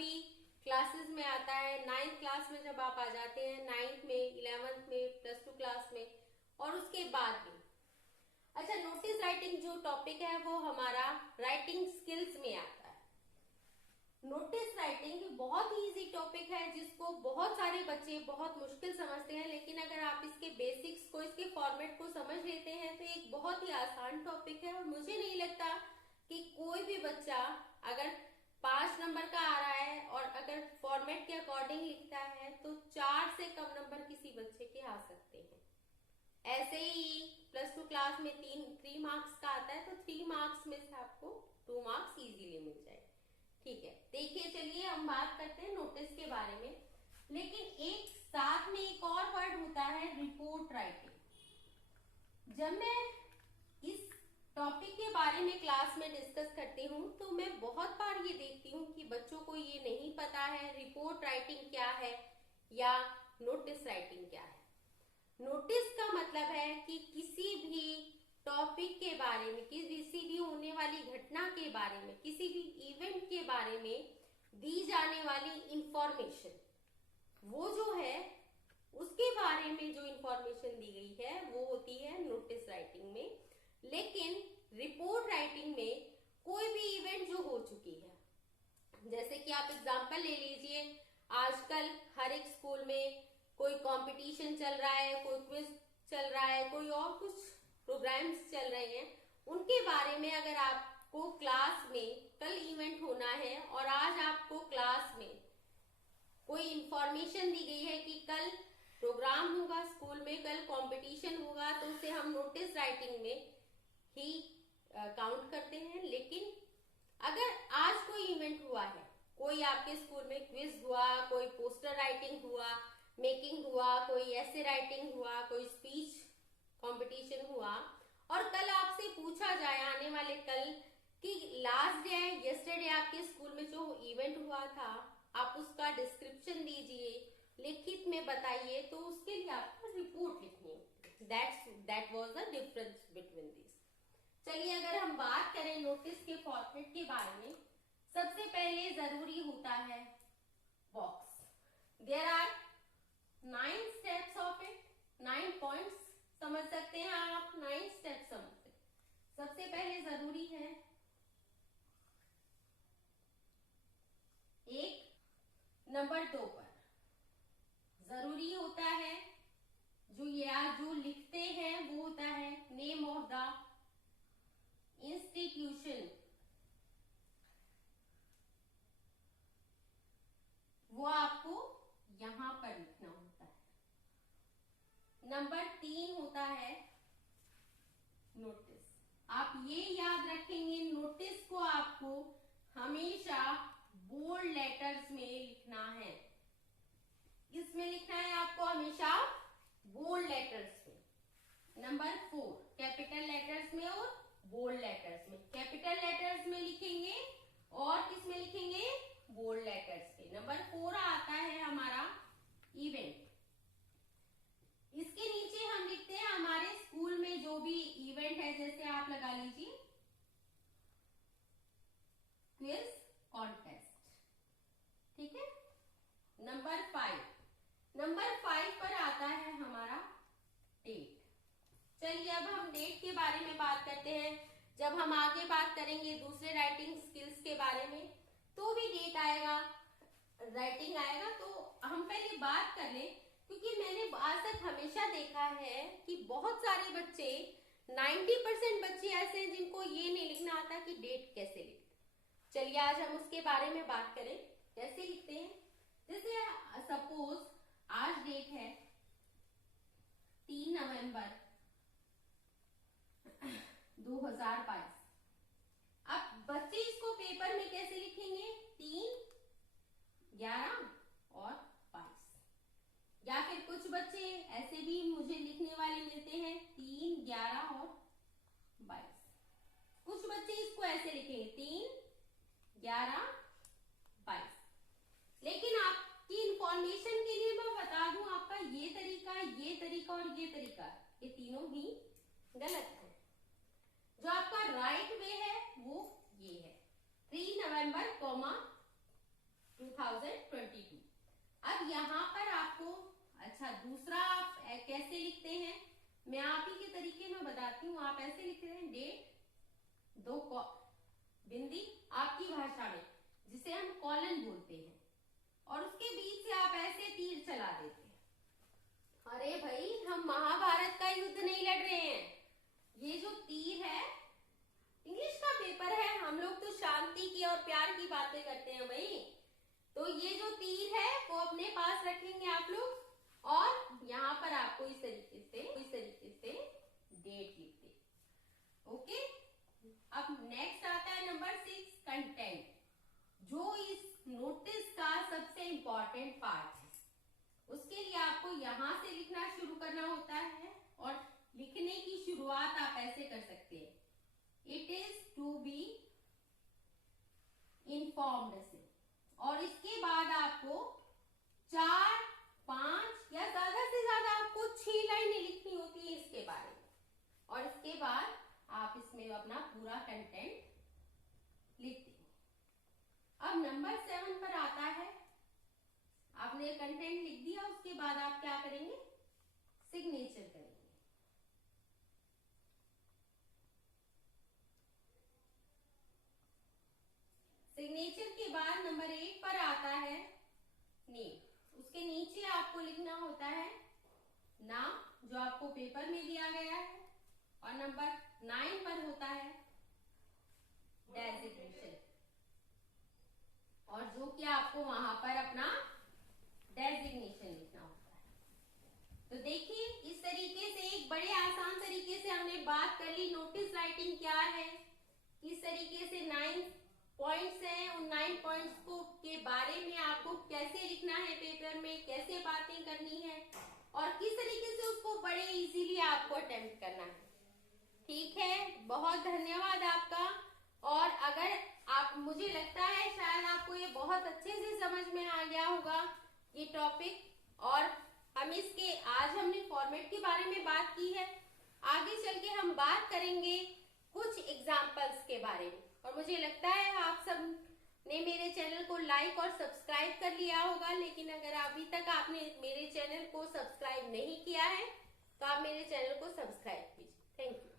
सभी क्लासेस में आता है। 9th क्लास में जब आप आ जाते हैं, 9th में, 11th में, +2 क्लास में और उसके बाद भी। अच्छा, नोटिस राइटिंग जो टॉपिक है वो हमारा राइटिंग स्किल्स में आता है। नोटिस राइटिंग बहुत ही इजी टॉपिक है जिसको बहुत सारे बच्चे बहुत मुश्किल समझते हैं, लेकिन अगर आप इसके बेसिक्स को, इसके फॉर्मेट को समझ लेते हैं तो एक बहुत ही आसान टॉपिक है। और मुझे नहीं लगता कि कोई भी बच्चा अगर 5 नंबर का आ रहा है और अगर फॉर्मेट के अकॉर्डिंग लिखता है तो 4 से कम नंबर किसी बच्चे के आ सकते हैं। ऐसे ही +2 क्लास में 3 मार्क्स का आता है तो 3 मार्क्स में से आपको 2 मार्क्स इजीली मिल जाए। ठीक है, देखिए चलिए हम बात करते हैं नोटिस के बारे में, लेकिन एक साथ में एक और वर्ड होता है रिपोर्ट राइटिंग। जब मैं इस टॉपिक के बारे में क्लास में डिस्कस करती हूँ तो मैं बहुत बार ये देखती हूँ कि बच्चों को ये नहीं पता है रिपोर्ट राइटिंग क्या है या नोटिस राइटिंग क्या है। नोटिस का मतलब है कि किसी भी टॉपिक के बारे में, किसी भी होने वाली घटना के बारे में, किसी भी इवेंट के बारे में दी जाने वाली इंफॉर्मेशन, वो जो है उसके बारे में जो इंफॉर्मेशन दी गई है वो होती है नोटिस राइटिंग में। लेकिन रिपोर्ट राइटिंग में कोई भी इवेंट जो हो चुकी है, जैसे कि आप एग्जांपल ले लीजिए, आजकल हर एक स्कूल में कोई कंपटीशन चल रहा है, कोई क्विज चल रहा है, कोई और कुछ प्रोग्राम्स चल रहे हैं, उनके बारे में अगर आपको क्लास में कल इवेंट होना है और आज आपको क्लास में कोई इंफॉर्मेशन दी गई है कि कल प्रोग्राम होगा स्कूल में, कल कंपटीशन होगा, तो उसे हम नोटिस राइटिंग में ही काउंट करते हैं। लेकिन अगर आज कोई इवेंट हुआ है, कोई आपके स्कूल में क्विज हुआ, कोई पोस्टर राइटिंग हुआ, मेकिंग हुआ, कोई ऐसे राइटिंग हुआ, कोई स्पीच कंपटीशन हुआ, और कल आपसे पूछा जाए आने वाले कल कि लास्ट डे है, यस्टरडे आपके स्कूल में जो इवेंट हुआ था, आप उसका डिस्क्रिप्शन दीजिए, लिखित में बताइए, तो उसके लिए आपको रिपोर्ट लिखनी है। That was the difference between this. चलिए अगर हम बात करें नोटिस के फॉर्मेट के बारे में, सबसे पहले जरूरी होता है box. There are 9 steps of it, 9 points समझ सकते हैं आप, 9 स्टेप्स समझते। सबसे पहले जरूरी है एक, नंबर 2 पर जरूरी होता है जो लिखते हैं वो होता है नेम ऑफ द इंस्टीट्यूशन, वो आपको यहां पर लिखना होता है। नंबर 3 होता है नोटिस। आप ये याद रखेंगे, नोटिस को आपको हमेशा बोल्ड लेटर्स में लिखना है। किसमें लिखना है आपको? हमेशा बोल्ड लेटर्स में। नंबर 4 कैपिटल लेटर्स में और बोल्ड लेटर्स में। कैपिटल लेटर्स में लिखेंगे और किस में लिखेंगे? बोल्ड लेटर्स पे। नंबर 4 आता है हमारा इवेंट। इसके नीचे हम लिखते हैं हमारे स्कूल में जो भी इवेंट है, जैसे आप लगा लीजिए क्विज कॉन्टेस्ट, ठीक है। नंबर 5 पर आता है हमारा डेट। चलिए अब हम डेट के बारे में बात करते हैं। जब हम आगे बात करेंगे दूसरे राइटिंग स्किल्स के बारे में तो भी डेट आएगा, राइटिंग आएगा। तो हम पहले बात कर लें, क्योंकि मैंने आज तक हमेशा देखा है कि बहुत सारे बच्चे, 90% बच्चे ऐसे हैं जिनको ये नहीं लिखना आता कि डेट कैसे लिखते। चलिए आज हम उसके बारे में बात करें, कैसे लिखते हैं। जैसे सपोज आज डेट है 3 नवंबर 2022। अब बच्चे इसको पेपर में कैसे लिखेंगे? 3, 11 और 22। या फिर कुछ बच्चे ऐसे भी मुझे लिखने वाले मिलते हैं 3, 11 और 22। कुछ बच्चे इसको ऐसे लिखेंगे 3, 11, 22। लेकिन आपकी इंफॉर्मेशन के लिए मैं बता दूं, आपका ये तरीका और ये तरीका, ये तीनों ही गलत है। जो आपका राइट वे है वो ये है 3 नवंबर, 2022। अब यहाँ पर आपको अच्छा दूसरा आप कैसे लिखते हैं, मैं आप ही के तरीके में बताती हूँ। आप ऐसे लिखते हैं डेट, दो बिंदी आपकी भाषा में जिसे हम कॉलन बोलते हैं, और उसके बीच से आप ऐसे तीर चला देते हैं। अरे भाई, हम महाभारत का युद्ध नहीं लड़ रहे हैं। ये जो तीर है, इंग्लिश का पेपर है, हम लोग तो शांति की और प्यार की बातें करते हैं भाई। तो ये जो तीर है वो अपने पास रखेंगे आप लोग, और यहाँ पर आपको इस तरीके से डेट लिख दे। ओके, अब नेक्स्ट आता है नंबर 6, कंटेंट, जो इस नोटिस का सबसे इंपॉर्टेंट पार्ट है। उसके लिए आपको यहाँ से लिखना शुरू करना होता है, और लिखने की शुरुआत आप ऐसे कर सकते हैं, it is to be informed से, और इसके बाद आपको 4, 5 या ज्यादा से ज्यादा आपको 6 लाइनें लिखनी होती है इसके बारे में, और इसके बाद आप इसमें अपना पूरा कंटेंट लिख देंगे। अब नंबर 7 पर आता है, आपने कंटेंट लिख दिया, उसके बाद आप क्या करेंगे, सिग्नेचर करेंगे। सिग्नेचर के बाद नंबर 8 पर आता है नेम। उसके नीचे आपको लिखना होता है नाम, जो आपको पेपर में दिया गया है, और नंबर 9 पर होता है डेजिग्नेशन, और जो कि आपको वहां पर अपना डेजिग्नेशन लिखना होता है। तो देखिए, इस तरीके से एक बड़े आसान तरीके से हमने बात कर ली नोटिस राइटिंग क्या है, किस तरीके से 9 पॉइंट्स हैं, उन 9 पॉइंट्स को के बारे में आपको कैसे लिखना है पेपर में, कैसे बातें करनी है, और किस तरीके से उसको बड़े इजीली आपको अटेम्प्ट करना है। ठीक है, बहुत धन्यवाद आपका। और अगर आप, मुझे लगता है शायद आपको ये बहुत अच्छे से समझ में आ गया होगा ये टॉपिक, और हम इसके आज हमने फॉर्मेट के बारे में बात की है, आगे चल के हम बात करेंगे कुछ एग्जाम्पल्स के बारे में। और मुझे लगता है आप सब ने मेरे चैनल को लाइक और सब्सक्राइब कर लिया होगा, लेकिन अगर अभी तक आपने मेरे चैनल को सब्सक्राइब नहीं किया है तो आप मेरे चैनल को सब्सक्राइब कीजिए। Thank you.